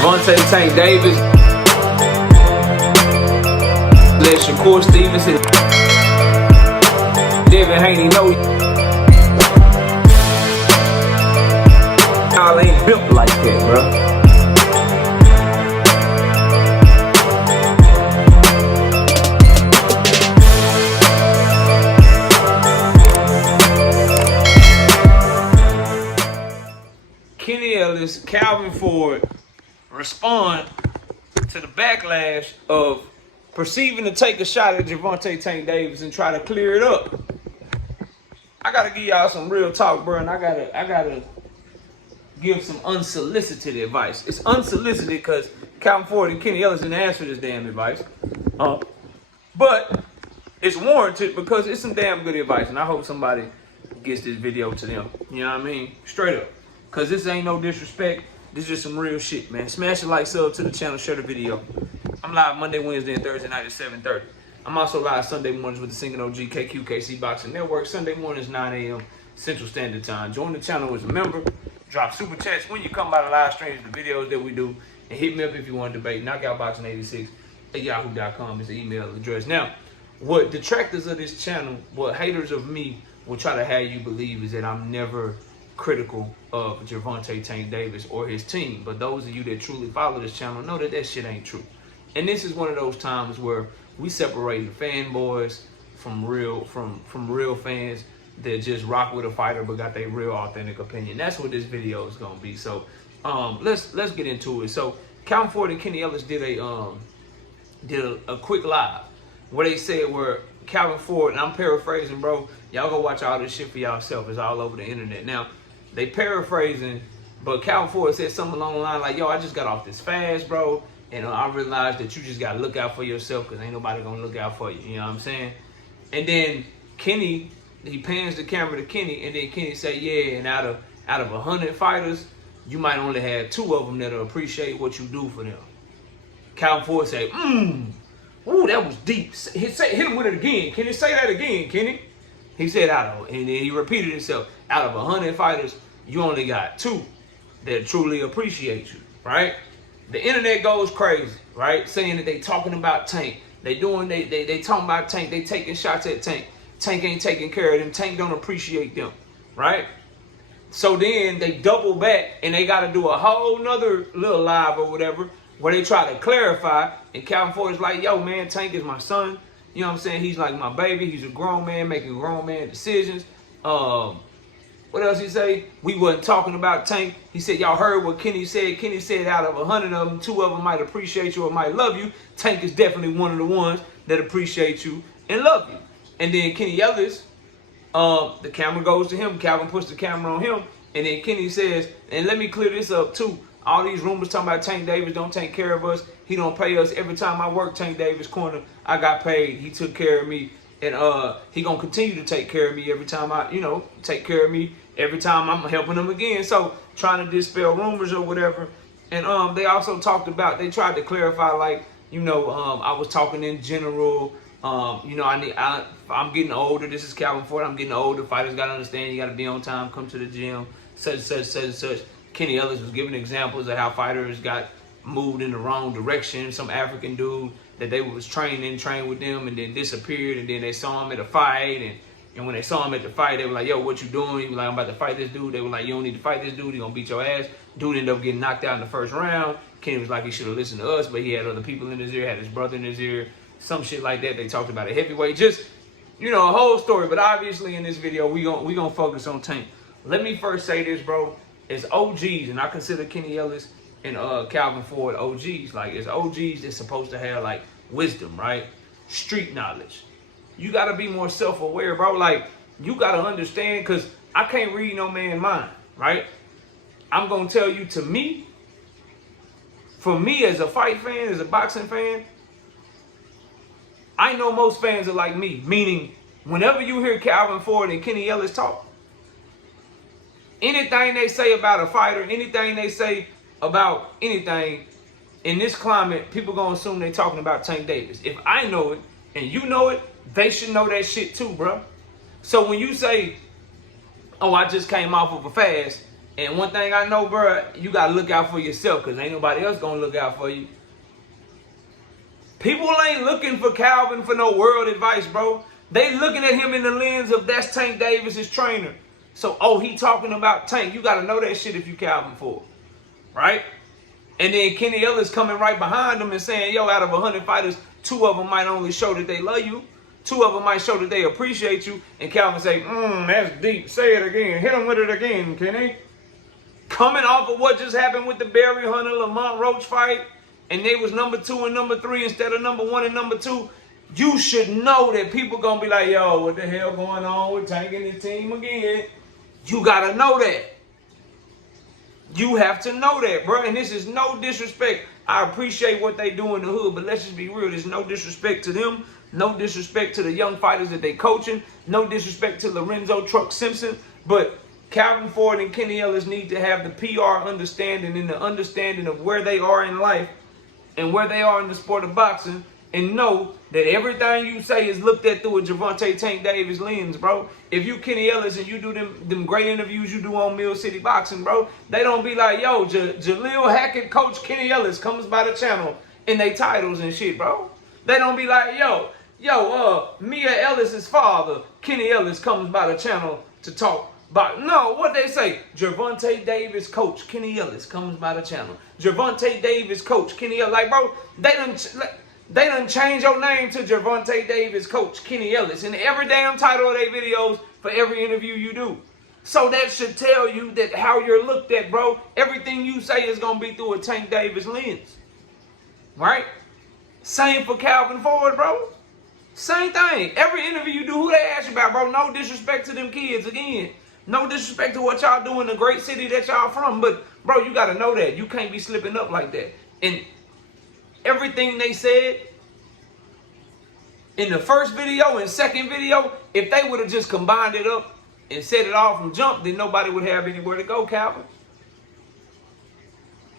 Gervonta Tank Davis. Let Shakur Stevenson. Devin Haney know y'all ain't built like that, bro. Kenny Ellis, Calvin Ford respond to the backlash of perceiving to take a shot at Gervonta Tank Davis and try to clear it up. I gotta give y'all some real talk, bro, and I gotta give some unsolicited advice. It's unsolicited because Calvin Ford and Kenny Ellis didn't ask for this damn advice. But it's warranted because it's some damn good advice, and I hope somebody gets this video to them. You know what I mean? Straight up. Because this ain't no disrespect. This is just some real shit, man. Smash the like, sub to the channel, share the video. I'm live Monday, Wednesday, and Thursday night at 7:30. I'm also live Sunday mornings with the Singing OG KQKC Boxing Network. Sunday mornings, 9 a.m. Central Standard Time. Join the channel as a member. Drop super chats when you come by the live streams, the videos that we do. And hit me up if you want to debate. Knockoutboxing86 at yahoo.com is the email address. Now, what detractors of this channel, what haters of me will try to have you believe is that I'm never critical of Gervonta Tank Davis or his team. But those of you that truly follow this channel know that that shit ain't true. And this is one of those times where we separate the fanboys from real fans that just rock with a fighter but got their real authentic opinion. That's what this video is gonna be. So let's get into it. So Calvin Ford and Kenny Ellis did a quick live where they said where Calvin Ford, and I'm paraphrasing, bro. Y'all go watch all this shit for yourself. It's all over the internet. Now, they paraphrasing, but Calvin Ford said something along the line like, yo, I just got off this fast, bro. And I realized that you just got to look out for yourself because ain't nobody going to look out for you. You know what I'm saying? And then Kenny, he pans the camera to Kenny, and then Kenny say, yeah, and out of 100 fighters, you might only have 2 of them that'll appreciate what you do for them. Calvin Ford say, ooh, that was deep. Hit him with it again. Kenny, say that again, Kenny. He said and then he repeated himself. Out of 100 fighters, you only got 2 that truly appreciate you, right? The internet goes crazy, right? Saying that they talking about Tank. They talking about Tank. They taking shots at Tank. Tank ain't taking care of them. Tank don't appreciate them, right? So then they double back and they got to do a whole nother little live or whatever where they try to clarify. And Calvin Ford is like, yo, man, Tank is my son. You know what I'm saying? He's like my baby. He's a grown man making grown man decisions. What else he say? We wasn't talking about Tank. He said, y'all heard what Kenny said. Kenny said out of 100 of them, 2 of them might appreciate you or might love you. Tank is definitely one of the ones that appreciate you and love you. And then Kenny Ellis, the camera goes to him. Calvin puts the camera on him. And then Kenny says, and let me clear this up too. All these rumors talking about Tank Davis don't take care of us. He don't pay us. Every time I work Tank Davis corner, I got paid. He took care of me. And he gonna continue to take care of me every time take care of me every time I'm helping him again. So trying to dispel rumors or whatever. And they also talked about, they tried to clarify like, I was talking in general. I'm getting older. This is Calvin Ford. I'm getting older. Fighters gotta understand you gotta be on time, come to the gym, such. Kenny Ellis was giving examples of how fighters got moved in the wrong direction. Some African dude that they was trained with them and then disappeared, and then they saw him at a fight, and when they saw him at the fight, they were like, yo, what you doing? He was like, I'm about to fight this dude. They were like, you don't need to fight this dude. He gonna beat your ass. Dude ended up getting knocked out in the first round. Kenny was like, he should have listened to us, but he had other people in his ear, had his brother in his ear, some shit like that. They talked about a heavyweight, just, a whole story. But obviously in this video, we gonna focus on Tank. Let me first say this, bro. As OGs, and I consider Kenny Ellis and Calvin Ford OGs. Like, as OGs, they're supposed to have, like, wisdom, right? Street knowledge. You got to be more self-aware, bro. Like, you got to understand, because I can't read no man's mind, right? I'm going to tell you, to me, for me as a fight fan, as a boxing fan, I know most fans are like me. Meaning, whenever you hear Calvin Ford and Kenny Ellis talk, anything they say about a fighter, anything they say about anything in this climate, people gonna assume they talking about Tank Davis. If I know it and you know it, they should know that shit too, bro. So when you say, oh, I just came off of a fast, And one thing I know, bro, you got to look out for yourself because ain't nobody else going to look out for you. People ain't looking for Calvin for no world advice, bro. They looking at him in the lens of that's Tank Davis' trainer. So, he talking about Tank. You got to know that shit if you Calvin Ford, right? And then Kenny Ellis coming right behind him and saying, yo, out of 100 fighters, 2 of them might only show that they love you. 2 of them might show that they appreciate you. And Calvin say, that's deep. Say it again. Hit him with it again, Kenny. Coming off of what just happened with the Barry Hunter Lamont Roach fight, and they was number 2 and number 3 instead of number 1 and number 2, you should know that people gonna be like, yo, what the hell going on with Tank and his team again? You gotta know that. You have to know that, bro. And this is no disrespect. I appreciate what they do in the hood, but let's just be real. There's no disrespect to them. No disrespect to the young fighters that they coaching. No disrespect to Lorenzo Truck Simpson. But Calvin Ford and Kenny Ellis need to have the PR understanding and the understanding of where they are in life and where they are in the sport of boxing, and know that everything you say is looked at through a Gervonta Tank Davis lens, bro. If you Kenny Ellis and you do them great interviews you do on Mill City Boxing, bro, they don't be like, yo, Jaleel Hackett coach Kenny Ellis comes by the channel in they titles and shit, bro. They don't be like, yo, Mia Ellis's father, Kenny Ellis, comes by the channel to talk about. No, what they say? Gervonta Davis coach Kenny Ellis comes by the channel. Gervonta Davis coach Kenny Ellis. Like, bro, they done change your name to Gervonta Davis coach Kenny Ellis in every damn title of their videos for every interview you do. So that should tell you that how you're looked at, bro. Everything you say is going to be through a Tank Davis lens. Right? Same for Calvin Ford, bro. Same thing. Every interview you do, who they ask you about, bro? No disrespect to them kids, again. No disrespect to what y'all do in the great city that y'all from. But, bro, you got to know that. You can't be slipping up like that. And everything they said in the first video and second video, if they would have just combined it up and said it all from jump, then nobody would have anywhere to go, Calvin.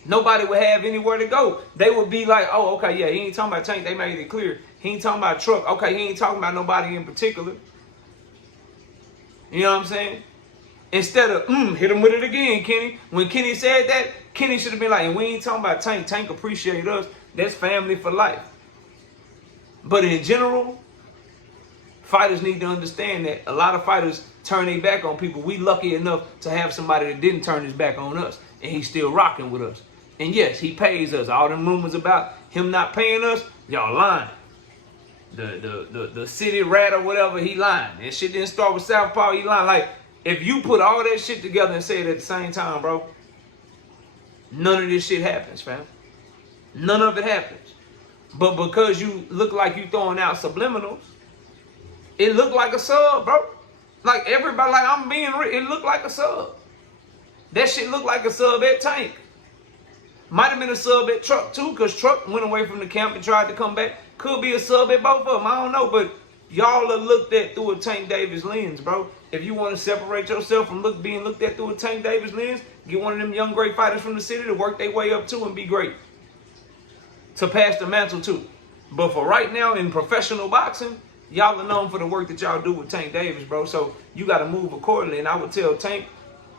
Nobody would have anywhere to go. They would be like, oh, okay, yeah, he ain't talking about Tank. They made it clear. He ain't talking about Truck. Okay, he ain't talking about nobody in particular. You know what I'm saying? Instead of, hit him with it again, Kenny. When Kenny said that, Kenny should have been like, and we ain't talking about Tank. Tank appreciate us. That's family for life. But in general, fighters need to understand that a lot of fighters turn their back on people. We lucky enough to have somebody that didn't turn his back on us, and he's still rocking with us. And yes, he pays us. All them rumors about him not paying us, y'all lying. The city rat or whatever, he lying. That shit didn't start with Southpaw, he lying. Like, if you put all that shit together and say it at the same time, bro, none of this shit happens, fam. None of it happens. But because you look like you throwing out subliminals, it looked like a sub, bro. Like everybody, like I'm being real, it looked like a sub. That shit looked like a sub at Tank. Might have been a sub at Truck too, because Truck went away from the camp and tried to come back. Could be a sub at both of them, I don't know. But y'all are looked at through a Tank Davis lens, bro. If you want to separate yourself from being looked at through a Tank Davis lens, get one of them young great fighters from the city to work their way up too and be great. To pass the mantle to. But for right now in professional boxing, y'all are known for the work that y'all do with Tank Davis, bro. So you got to move accordingly. And I would tell Tank,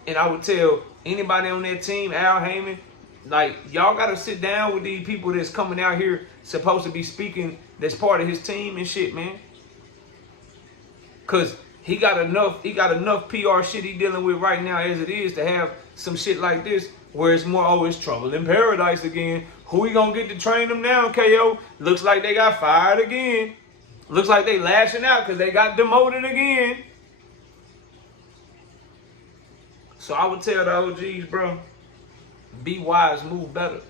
and I would tell anybody on that team, Al Heyman, like, y'all got to sit down with these people that's coming out here supposed to be speaking that's part of his team and shit, man. Because he got enough PR shit he dealing with right now as it is to have some shit like this where it's more, oh, it's trouble in paradise again. Who we gonna get to train them now, KO? Looks like they got fired again. Looks like they lashing out because they got demoted again. So I would tell the OGs, bro, be wise, move better.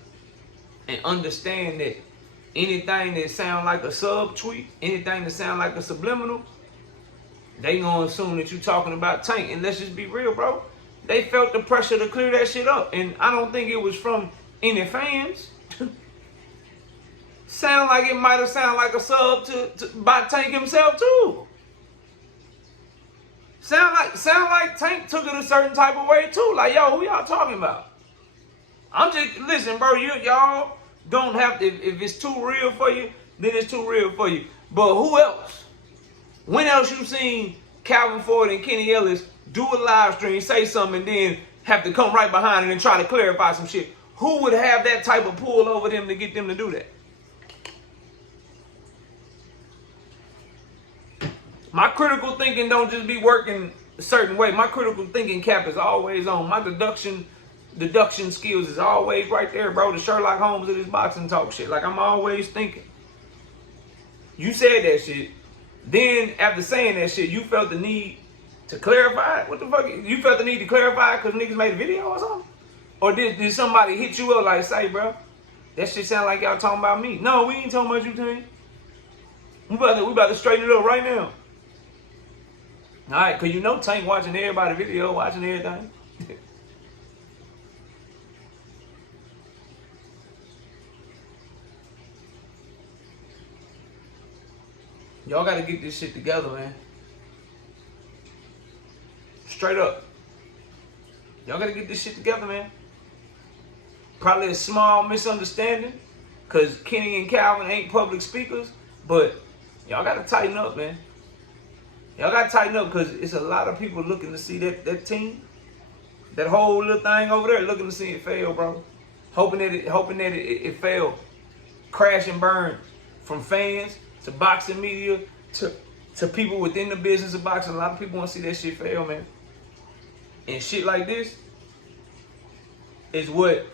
And understand that anything that sound like a sub tweet, anything that sound like a subliminal, they gonna assume that you talking about Tank. And let's just be real, bro. They felt the pressure to clear that shit up. And I don't think it was from any fans. Sound like it might have sounded like a sub by Tank himself too. Sound like Tank took it a certain type of way too. Like, yo, who y'all talking about? I'm just, listen, bro, y'all don't have to, if it's too real for you, then it's too real for you. But who else? When else you seen Calvin Ford and Kenny Ellis do a live stream, say something, and then have to come right behind it and try to clarify some shit. Who would have that type of pull over them to get them to do that? My critical thinking don't just be working a certain way. My critical thinking cap is always on. My deduction skills is always right there, bro. The Sherlock Holmes of this boxing talk shit. Like, I'm always thinking. You said that shit. Then, after saying that shit, you felt the need to clarify it? What the fuck? You felt the need to clarify it because niggas made a video or something? Or did somebody hit you up like, say, bro, that shit sound like y'all talking about me? No, we ain't talking about you, Tank. We about to straighten it up right now. All right, because you know Tank watching everybody's video, watching everything. Y'all got to get this shit together, man. Straight up. Y'all got to get this shit together, man. Probably a small misunderstanding because Kenny and Calvin ain't public speakers, but y'all got to tighten up, man. Y'all got to tighten up because it's a lot of people looking to see that team, that whole little thing over there, looking to see it fail, bro. Hoping that it fail. Crash and burn. From fans to boxing media to people within the business of boxing. A lot of people want to see that shit fail, man. And shit like this is what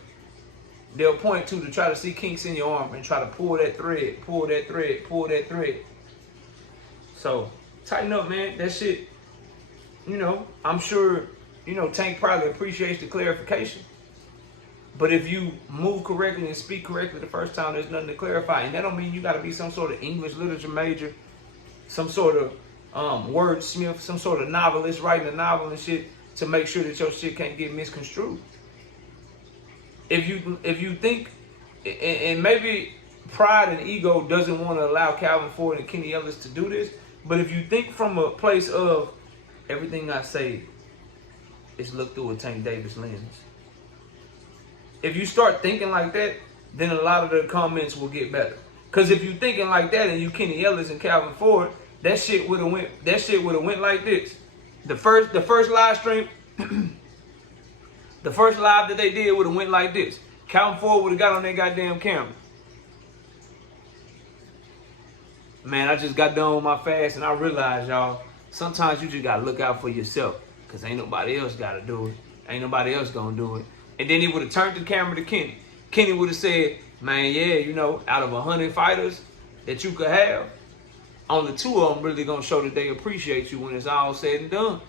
they'll point to try to see kinks in your arm and try to pull that thread, pull that thread, pull that thread. So, tighten up, man. That shit, you know, I'm sure, you know, Tank probably appreciates the clarification. But if you move correctly and speak correctly the first time, there's nothing to clarify. And that don't mean you got to be some sort of English literature major, some sort of wordsmith, some sort of novelist writing a novel and shit to make sure that your shit can't get misconstrued. If you think, and maybe pride and ego doesn't want to allow Calvin Ford and Kenny Ellis to do this, but if you think from a place of everything I say is looked through a Tank Davis lens, if you start thinking like that, then a lot of the comments will get better. Because if you thinking like that and you Kenny Ellis and Calvin Ford, that shit would have went like this. The first live stream, the first live that they did would have went like this. Calvin Ford would have got on that goddamn camera. Man, I just got done with my fast and I realized, y'all, sometimes you just gotta look out for yourself. Because ain't nobody else gotta do it. Ain't nobody else gonna do it. And then he would have turned the camera to Kenny. Kenny would have said, man, yeah, you know, out of 100 fighters that you could have, only 2 of them really gonna show that they appreciate you when it's all said and done.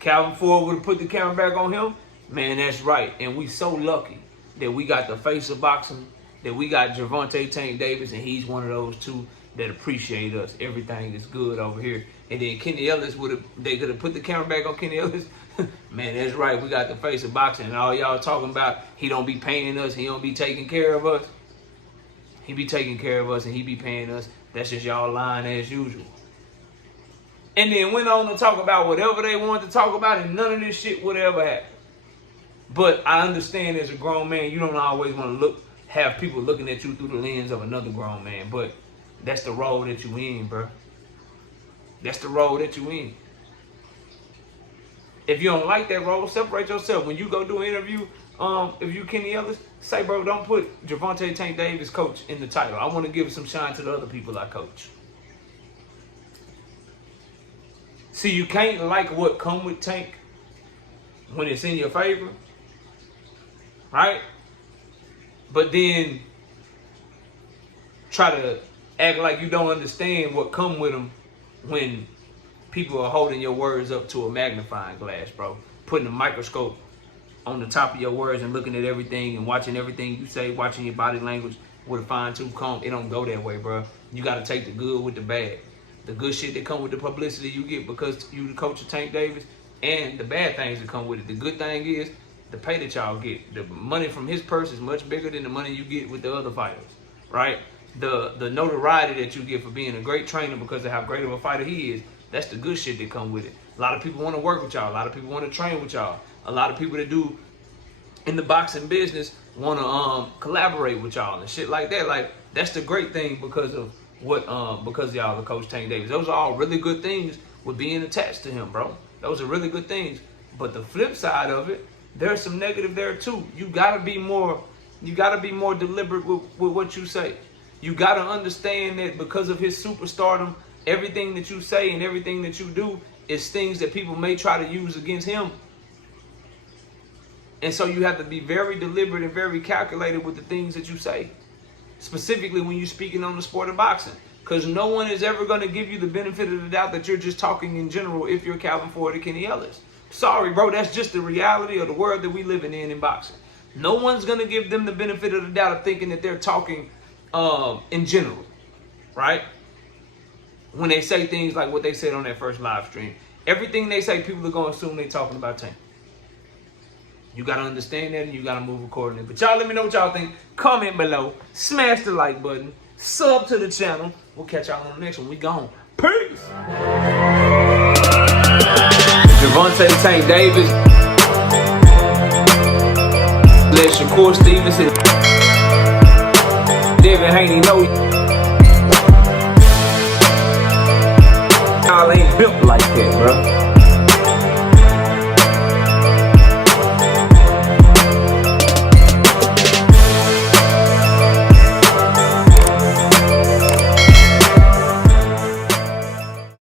Calvin Ford would have put the camera back on him. Man, that's right. And we so lucky that we got the face of boxing, that we got Gervonta Tank Davis, and he's one of those 2 that appreciate us. Everything is good over here. And then Kenny Ellis they could have put the camera back on Kenny Ellis. Man, that's right. We got the face of boxing, and all y'all talking about he don't be paying us, he don't be taking care of us. He be taking care of us and he be paying us. That's just y'all lying as usual. And then went on to talk about whatever they wanted to talk about, and none of this shit would ever happen. But I understand as a grown man, you don't always want to have people looking at you through the lens of another grown man. But that's the role that you in, bro. That's the role that you in. If you don't like that role, separate yourself. When you go do an interview, if you Kenny Ellis, say, bro, don't put Gervonta Tank Davis coach in the title. I want to give some shine to the other people I coach. See, you can't like what come with Tank when it's in your favor, right? But then try to act like you don't understand what come with him when people are holding your words up to a magnifying glass, bro. Putting a microscope on the top of your words and looking at everything and watching everything you say, watching your body language with a fine-tooth comb. It don't go that way, bro. You got to take the good with the bad. The good shit that come with the publicity you get because you the coach of Tank Davis, and the bad things that come with it. The good thing is the pay that y'all get. The money from his purse is much bigger than the money you get with the other fighters, right? The notoriety that you get for being a great trainer because of how great of a fighter he is, that's the good shit that come with it. A lot of people want to work with y'all. A lot of people want to train with y'all. A lot of people that do in the boxing business want to collaborate with y'all and shit like that. Like, that's the great thing because of what because of y'all, the coach Tank Davis. Those are all really good things with being attached to him, bro. Those are really good things. But the flip side of it, there's some negative there too. You gotta be more deliberate with what you say. You gotta understand that because of his superstardom, everything that you say and everything that you do is things that people may try to use against him. And so you have to be very deliberate and very calculated with the things that you say. Specifically when you're speaking on the sport of boxing. Because no one is ever going to give you the benefit of the doubt that you're just talking in general if you're Calvin Ford or Kenny Ellis. Sorry, bro, that's just the reality of the world that we living in boxing. No one's going to give them the benefit of the doubt of thinking that they're talking in general, right? When they say things like what they said on that first live stream. Everything they say, people are going to assume they're talking about Tank. You got to understand that and you got to move accordingly. But y'all let me know what y'all think. Comment below. Smash the like button. Sub to the channel. We'll catch y'all on the next one. We gone. Peace. Gervonta Tank Davis. Let Shakur Stevenson. Devin Haney know y'all ain't built like that, bro.